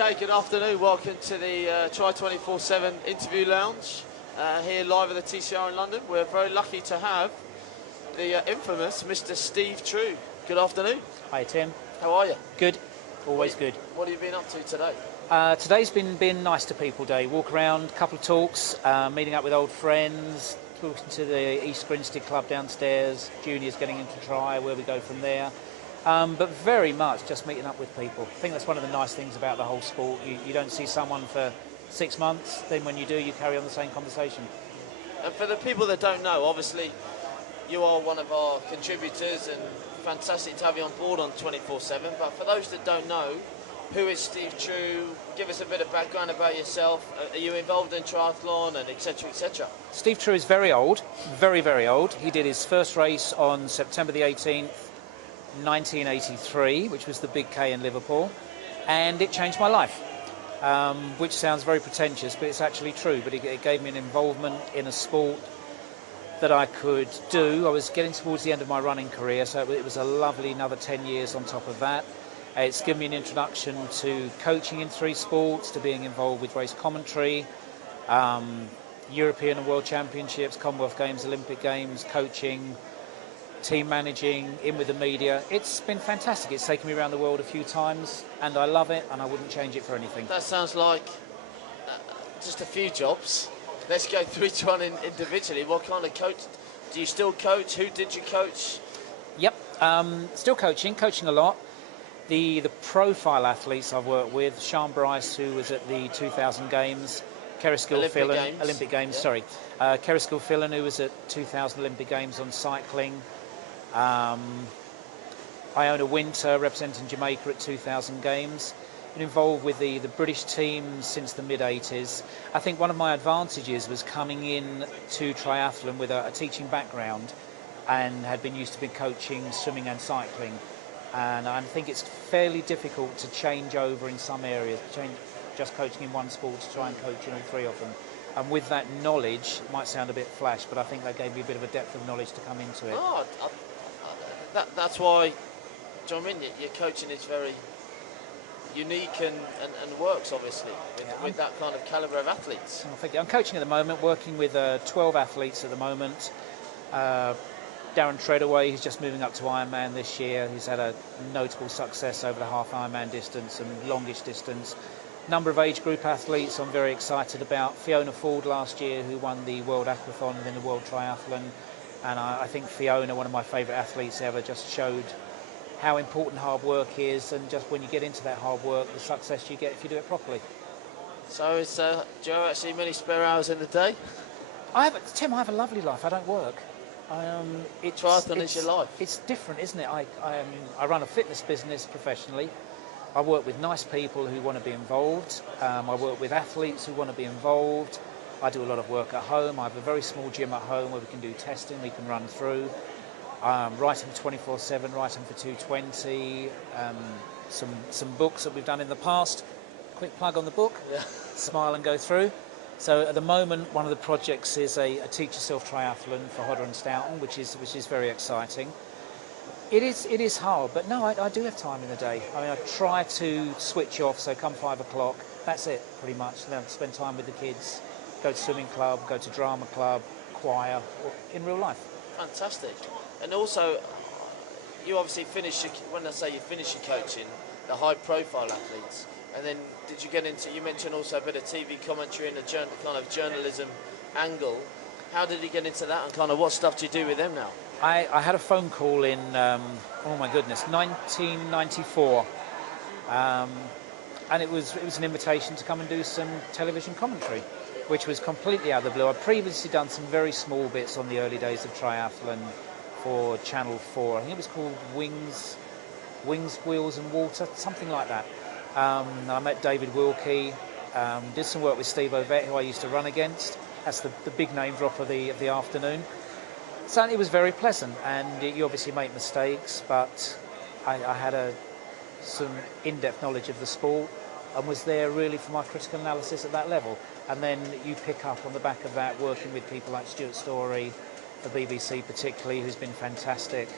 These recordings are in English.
Okay, good afternoon. Welcome to the Tri247 interview lounge here live at the TCR in London. We're very lucky to have the infamous Mr. Steve Trew. Good afternoon. Hi Tim. How are you? Good. Always good. What have you been up to today? Today's been nice to people day. Walk around, couple of talks, meeting up with old friends, talking to the East Grinstead Club downstairs, juniors getting into try, where we go from there. But very much just meeting up with people. I think that's one of the nice things about the whole sport. You don't see someone for 6 months, then when you do, you carry on the same conversation. And for the people that don't know, obviously you are one of our contributors and fantastic to have you on board on 24/7. But for those that don't know, who is Steve Trew? Give us a bit of background about yourself. Are you involved in triathlon and etc. etc.? Steve Trew is very old, very, very old. He did his first race on September the 18th, 1983, which was the Big K in Liverpool, and it changed my life, which sounds very pretentious, but it's actually true. But it gave me an involvement in a sport that I could do. I was getting towards the end of my running career, so it was a lovely another 10 years on top of that. It's given me an introduction to coaching in 3 sports, to being involved with race commentary, European and World Championships, Commonwealth Games, Olympic Games, coaching, team managing, in with the media. It's been fantastic. It's taken me around the world a few times, and I love it, and I wouldn't change it for anything. That sounds like just a few jobs. Let's go through each one individually. What kind of coach? Do you still coach? Who did you coach? Yep, still coaching a lot. The profile athletes I've worked with, Sean Bryce, who was at the 2000 Games, Olympic Games, yeah. Sorry. Kerry Skillfillan, who was at 2000 Olympic Games on cycling. Iona Winter, representing Jamaica at 2000 Games. Been involved with the British team since the mid-80s. I think one of my advantages was coming in to triathlon with a teaching background and had been used to be coaching swimming and cycling. And I think it's fairly difficult to change over in some areas, just coaching in one sport to try and coach in all 3 of them. And with that knowledge, it might sound a bit flash, but I think that gave me a bit of a depth of knowledge to come into it. Oh, that's why, do you know what I mean? Your coaching is very unique and works, obviously with that kind of calibre of athletes. I'm coaching at the moment, working with 12 athletes at the moment. Darren Treadaway, who's just moving up to Ironman this year. He's had a notable success over the half Ironman distance and longish distance. Number of age group athletes I'm very excited about. Fiona Ford last year, who won the World Aquathon and then the World Triathlon. And I think Fiona, one of my favourite athletes ever, just showed how important hard work is, and just when you get into that hard work, the success you get if you do it properly. So do you have actually many spare hours in the day? Tim, I have a lovely life. I don't work. Triathlon is your life. It's different, isn't it? I run a fitness business professionally. I work with nice people who want to be involved. I work with athletes who want to be involved. I do a lot of work at home. I have a very small gym at home where we can do testing, we can run through. Writing 24/7, writing for 220. Some books that we've done in the past. Quick plug on the book. Yeah. Smile and go through. So at the moment, one of the projects is a Teach Yourself triathlon for Hodder and Stoughton, which is very exciting. It is hard, but no, I do have time in the day. I mean, I try to switch off. So come 5 o'clock, that's it pretty much. Then spend time with the kids, go to swimming club, go to drama club, choir, in real life. Fantastic. And also, you obviously when I say you finish your coaching, the high-profile athletes. And then did you get into, you mentioned also a bit of TV commentary and a kind of journalism angle. How did you get into that, and kind of what stuff do you do with them now? I had a phone call in, oh my goodness, 1994. And it was an invitation to come and do some television commentary, which was completely out of the blue. I'd previously done some very small bits on the early days of triathlon for Channel 4. I think it was called Wings, Wheels and Water, something like that. I met David Wilkie, did some work with Steve Ovett, who I used to run against. That's the big name drop of the afternoon. So it was very pleasant, and you obviously make mistakes, but I had some in-depth knowledge of the sport and was there really for my critical analysis at that level. And then you pick up on the back of that, working with people like Stuart Story, the BBC particularly, who's been fantastic.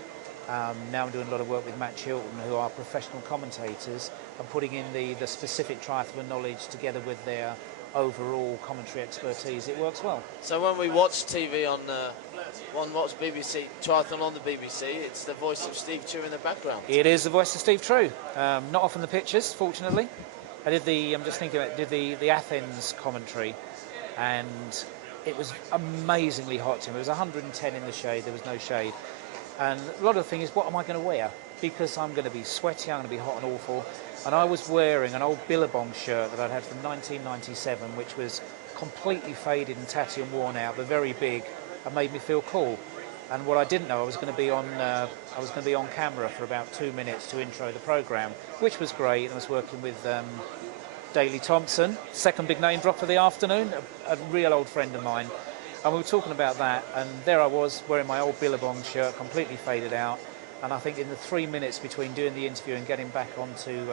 Now I'm doing a lot of work with Matt Chilton, who are professional commentators, and putting in the specific triathlon knowledge together with their overall commentary expertise. It works well. So when we watch TV on watch BBC triathlon on the BBC, it's the voice of Steve Trew in the background. It is the voice of Steve Trew. Not often the pictures, fortunately. I did I'm just thinking about, the Athens commentary, and it was amazingly hot to me. It was 110 in the shade, there was no shade. And a lot of the thing is, what am I going to wear? Because I'm going to be sweaty, I'm going to be hot and awful. And I was wearing an old Billabong shirt that I'd had from 1997, which was completely faded and tatty and worn out, but very big, and made me feel cool. And what I didn't know, I was going to be on camera for about 2 minutes to intro the programme, which was great. And I was working with Daley Thompson, second big name drop of the afternoon, a real old friend of mine. And we were talking about that, and there I was wearing my old Billabong shirt, completely faded out. And I think in the 3 minutes between doing the interview and getting back onto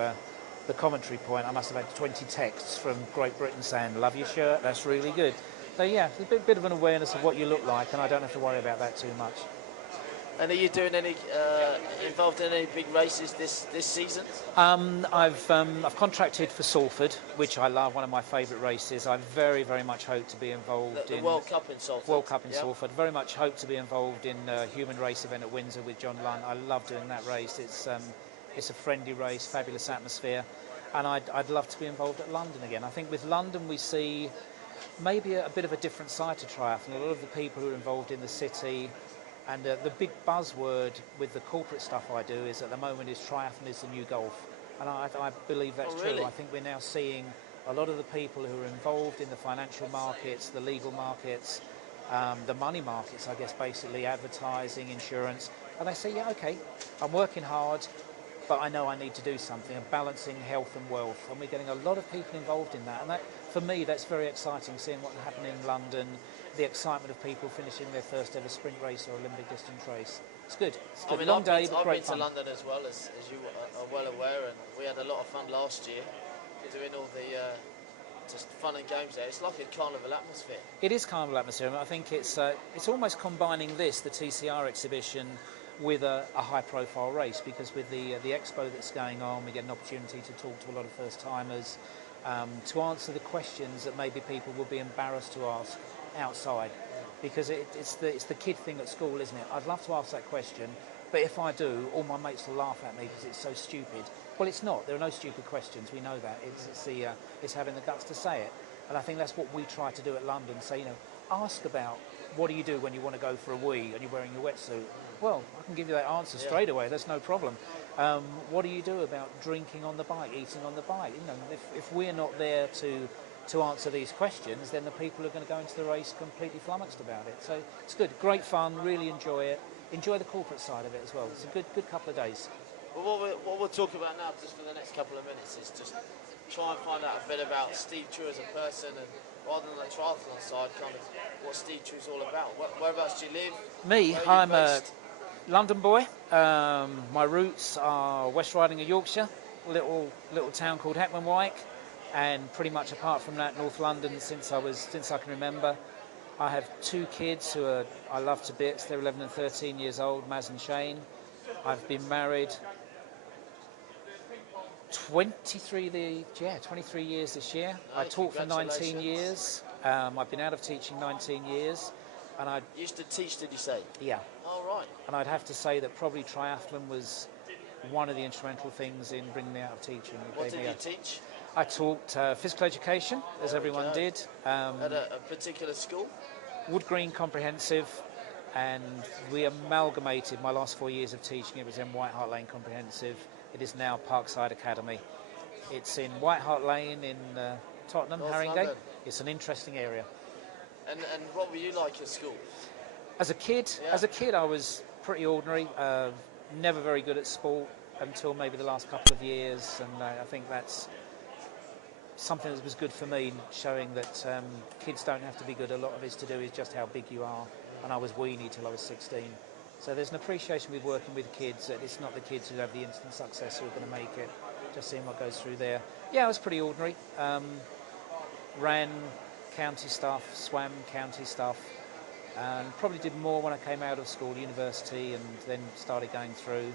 the commentary point, I must have had 20 texts from Great Britain saying, "Love your shirt, that's really good." So yeah, a bit of an awareness of what you look like, and I don't have to worry about that too much. And are you doing any involved in any big races this season? I've contracted for Salford, which I love, one of my favourite races. I very, very much hope to be involved in the World Cup in Salford. World Cup in Salford. Very much hope to be involved in a human race event at Windsor with John Lunt. I love doing that race. It's a friendly race, fabulous atmosphere, and I'd love to be involved at London again. I think with London we see maybe a bit of a different side to triathlon. A lot of the people who are involved in the city. And the big buzzword with the corporate stuff I do is at the moment is triathlon is the new golf. And I believe that's true. I think we're now seeing a lot of the people who are involved in the financial markets, the legal markets, the money markets, I guess, basically advertising, insurance. And they say, yeah, okay, I'm working hard, but I know I need to do something. I'm balancing health and wealth. And we're getting a lot of people involved in that. And that, for me, that's very exciting, seeing what's happening in London, the excitement of people finishing their first ever sprint race or Olympic distance race. It's good. It's good. I mean, Long day, but great I've been fun. to London as well, as you are well aware, and we had a lot of fun last year doing all the just fun and games there. It's like a carnival atmosphere. It is carnival atmosphere. I think it's almost combining the TCR exhibition, with a high-profile race, because with the expo that's going on, we get an opportunity to talk to a lot of first-timers, to answer the questions that maybe people would be embarrassed to ask outside, because it's the kid thing at school, isn't it? I'd love to ask that question, but if I do, all my mates will laugh at me because it's so stupid. Well, it's not. There are no stupid questions. We know that. It's having the guts to say it, and I think that's what we try to do at London. Say, ask about what do you do when you want to go for a wee and you're wearing your wetsuit. Well, I can give you that answer straight away. That's no problem. What do you do about drinking on the bike, eating on the bike? If we're not there to answer these questions, then the people are going to go into the race completely flummoxed about it. So it's good, great fun, really enjoy it. Enjoy the corporate side of it as well. It's a good couple of days. Well, what we'll talk about now, just for the next couple of minutes, is just try and find out a bit about Steve Trew as a person, and rather than the triathlon side, kind of what Steve Trew's all about. Whereabouts do you live? Me, I'm a London boy. My roots are West Riding of Yorkshire, little town called Heckman-Wyke, and pretty much apart from that, North London since I can remember. I have two kids who I love to bits. They're 11 and 13 years old, Maz and Shane. I've been married 23 years this year. I taught for 19 years. I've been out of teaching 19 years. And I used to teach, did you say? Yeah. Oh, right. And I'd have to say that probably triathlon was one of the instrumental things in bringing me out of teaching. What did you teach? I taught physical education, as everyone did. At a particular school? Wood Green Comprehensive, and we amalgamated my last 4 years of teaching. It was in White Hart Lane Comprehensive. It is now Parkside Academy. It's in White Hart Lane in Tottenham, North Haringey. London. It's an interesting area. And what were you like at school? As a kid, I was pretty ordinary. Never very good at sport until maybe the last couple of years, and I think that's something that was good for me, showing that kids don't have to be good. A lot of it's to do is just how big you are, and I was weenie till I was 16. So there's an appreciation with working with kids, that it's not the kids who have the instant success who are going to make it, just seeing what goes through there. Yeah, I was pretty ordinary. Ran county stuff, swam county stuff, and probably did more when I came out of school, university, and then started going through.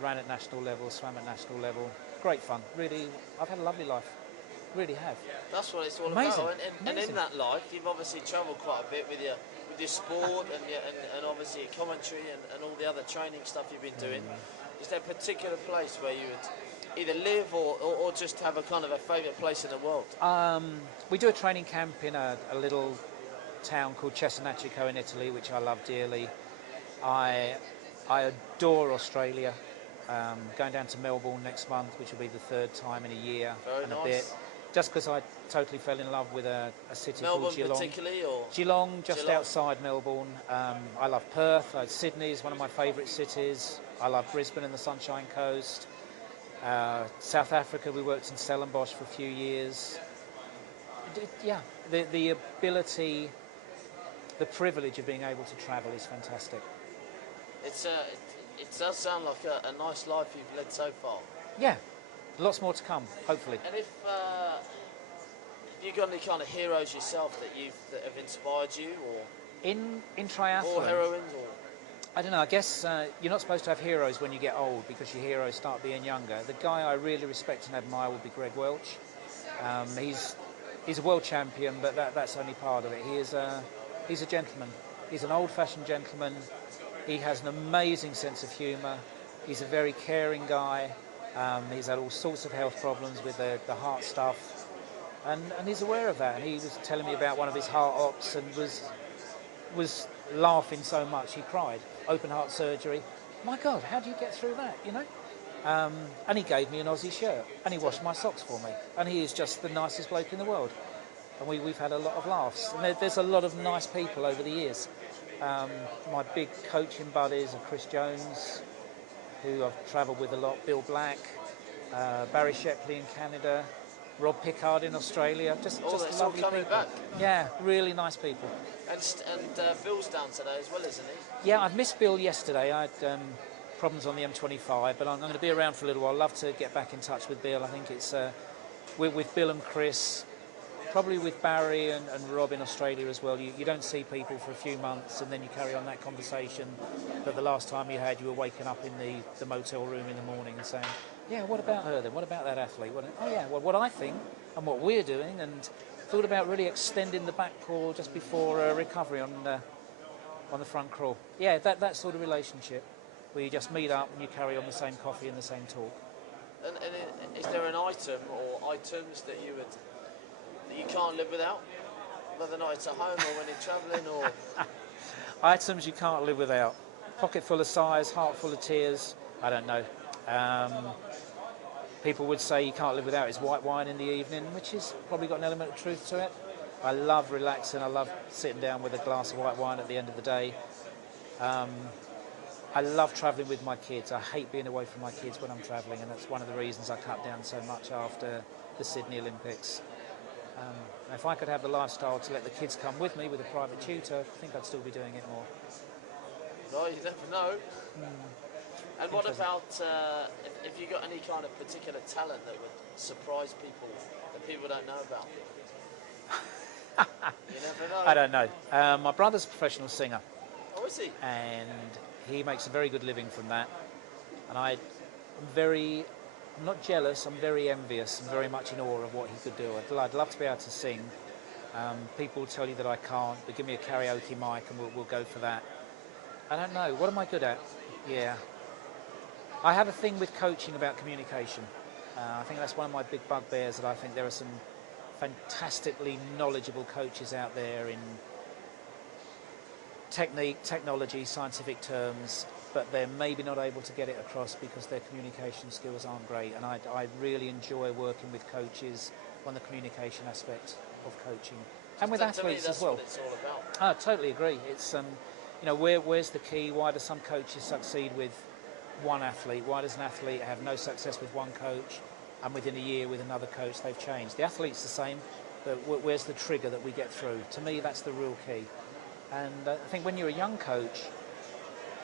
Ran at national level, swam at national level. Great fun. Really, I've had a lovely life. Really have. That's what it's all Amazing. about. And Amazing. in that life, you've obviously travelled quite a bit with your sport and obviously your commentary and all the other training stuff you've been doing. Is there a particular place where you would either live or just have a kind of a favourite place in the world? We do a training camp in a little town called Cesenatico in Italy, which I love dearly. I adore Australia. Going down to Melbourne next month, which will be the third time in a year. Very and nice. A bit. Just because I totally fell in love with a city Melbourne called Geelong. particularly, or Geelong, just outside Melbourne. I love Perth. Sydney is one of my favourite cities. I love Brisbane and the Sunshine Coast. South Africa, we worked in Stellenbosch for a few years. The ability, the privilege of being able to travel is fantastic. It does sound like a nice life you've led so far. Yeah, lots more to come, hopefully. And if you got any kind of heroes yourself that have inspired you, or in triathlon, or heroines, or I don't know. I guess you're not supposed to have heroes when you get old because your heroes start being younger. The guy I really respect and admire would be Greg Welch. He's a world champion, but that's only part of it. He's a gentleman. He's an old-fashioned gentleman. He has an amazing sense of humour. He's a very caring guy. He's had all sorts of health problems with the heart stuff, and he's aware of that. And he was telling me about one of his heart ops and was laughing so much he cried. Open heart surgery. My God, how do you get through that? You know. And he gave me an Aussie shirt, and he washed my socks for me. And he is just the nicest bloke in the world. And we've had a lot of laughs. And there's a lot of nice people over the years. My big coaching buddies are Chris Jones, who I've travelled with a lot, Bill Black, Barry Shepley in Canada, Rob Pickard in Australia, just lovely coming people. Back. Yeah, really nice people. And Bill's down today as well, isn't he? Yeah, I've missed Bill yesterday. I had problems on the M25, but I'm going to be around for a little while. I'd love to get back in touch with Bill. I think it's with Bill and Chris, probably with Barry and Rob in Australia as well. You don't see people for a few months and then you carry on that conversation that the last time you were waking up in the motel room in the morning and saying, yeah, what about her then? What about that athlete? What I think and what we're doing, and thought about really extending the back crawl just before recovery on the front crawl. Yeah, that sort of relationship where you just meet up and you carry on the same coffee and the same talk. And is there an item or items that you can't live without? Whether or not it's at home or when you're travelling, or items you can't live without. Pocket full of sighs, heart full of tears. I don't know. People would say you can't live without his white wine in the evening, which has probably got an element of truth to it. I love relaxing. I love sitting down with a glass of white wine at the end of the day. I love travelling with my kids. I hate being away from my kids when I'm travelling, and that's one of the reasons I cut down so much after the Sydney Olympics. If I could have the lifestyle to let the kids come with me with a private tutor, I think I'd still be doing it more. No, you never know. And what about if you got any kind of particular talent that would surprise people that people don't know about? You never know. I don't know. My brother's a professional singer. Oh, is he? And he makes a very good living from that. And I'm not jealous, I'm very envious and very much in awe of what he could do. I'd love to be able to sing. People tell you that I can't, but give me a karaoke mic and we'll go for that. I don't know. What am I good at? Yeah. I have a thing with coaching about communication. I think that's one of my big bugbears, that I think there are some fantastically knowledgeable coaches out there in technique, technology, scientific terms, but they're maybe not able to get it across because their communication skills aren't great. And I really enjoy working with coaches on the communication aspect of coaching, and with athletes as well. What it's all about. I totally agree. It's where's the key? Why do some coaches succeed with one athlete? Why does an athlete have no success with one coach, and within a year with another coach they've changed? The athlete's the same, but where's the trigger that we get through? To me, that's the real key. And I think when you're a young coach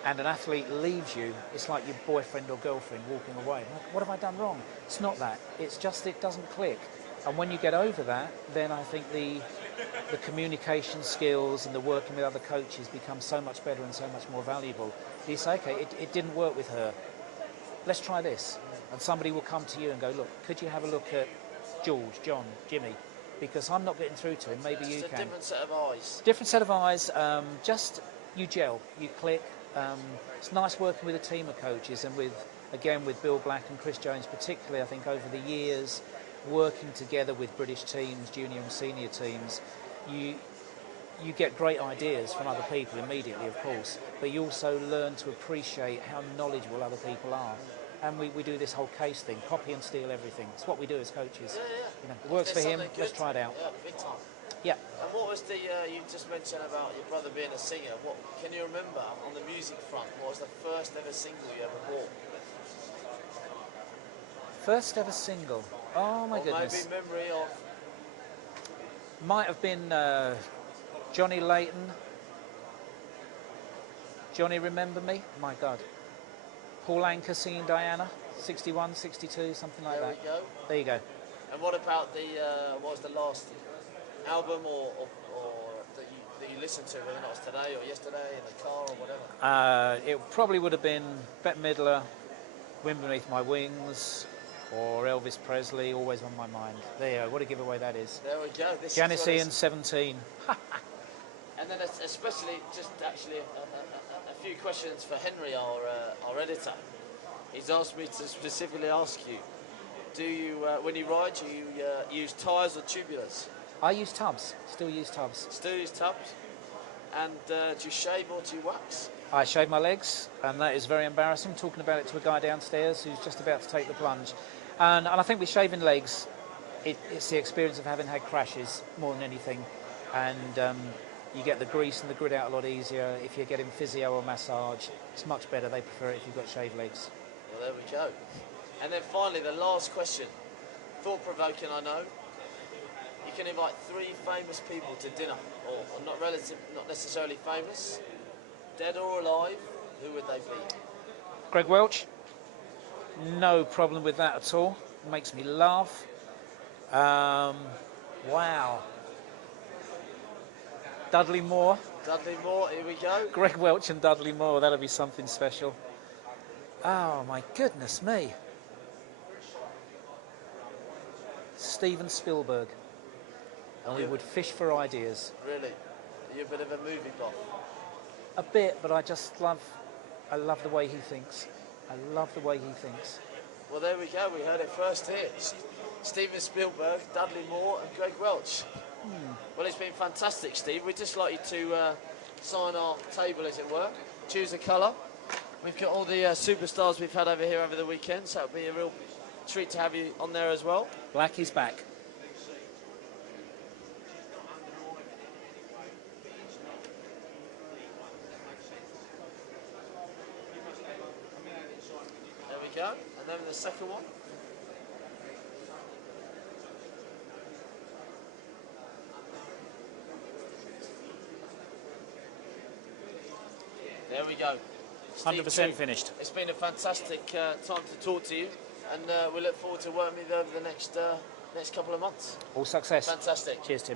and an athlete leaves you, it's like your boyfriend or girlfriend walking away. Like, what have I done wrong? It's not that. It's just it doesn't click. And when you get over that, then I think the communication skills and the working with other coaches become so much better and so much more valuable. You say, okay, it didn't work with her. Let's try this. And somebody will come to you and go, look, could you have a look at George, John, Jimmy? Because I'm not getting through to him. Maybe you can. It's a different set of eyes. Different set of eyes. Just you gel, you click. It's nice working with a team of coaches and with Bill Black and Chris Jones particularly. I think over the years, working together with British teams, junior and senior teams, you get great ideas from other people immediately, of course, but you also learn to appreciate how knowledgeable other people are. And we do this whole case thing, copy and steal everything. It's what we do as coaches. You know, it works for him, let's try it out. Yeah, big time. Yeah. And what was the, you just mentioned about your brother being a singer. What can you remember on the music front? What was the first ever single you ever bought? First ever single? Oh my goodness. Maybe memory of... Might have been Johnny Layton. Johnny Remember Me? My God. Paul Anka singing Diana, 61, 62, something like that. There we go. There you go. And what about the, what was the last album or that you listened to, whether or not it's today or yesterday, in the car or whatever? It probably would have been Bette Midler, Wind Beneath My Wings, or Elvis Presley, Always on My Mind. There you go, what a giveaway that is. There we go. Janice Ian, 17. And then especially, just actually a few questions for Henry, our editor. He's asked me to specifically ask you, do you, when you ride, do you use tyres or tubulars? I use tubs, still use tubs. Still use tubs? And do you shave or do you wax? I shave my legs, and that is very embarrassing. I'm talking about it to a guy downstairs who's just about to take the plunge. And I think with shaving legs, it's the experience of having had crashes more than anything. And you get the grease and the grit out a lot easier. If you're getting physio or massage, it's much better. They prefer it if you've got shaved legs. Well, there we go. And then finally, the last question. Thought-provoking, I know. You can invite 3 famous people to dinner, or not necessarily famous, dead or alive. Who would they be? Greg Welch. No problem with that at all. Makes me laugh. Wow. Dudley Moore. Dudley Moore, here we go. Greg Welch and Dudley Moore, that'll be something special. Oh my goodness me. Steven Spielberg. And we would fish for ideas. Really? Are you a bit of a movie buff? A bit, but I love the way he thinks. I love the way he thinks. Well, there we go. We heard it first here. Steven Spielberg, Dudley Moore and Greg Welch. Well, it's been fantastic, Steve. We'd just like you to sign our table, as it were. Choose a colour. We've got all the superstars we've had over here over the weekend, so it'll be a real treat to have you on there as well. Black is back. There we go. And then the second one. There we go. 100% finished. It's been a fantastic time to talk to you, and we look forward to working with you over the next couple of months. All success. Fantastic. Cheers, Tim.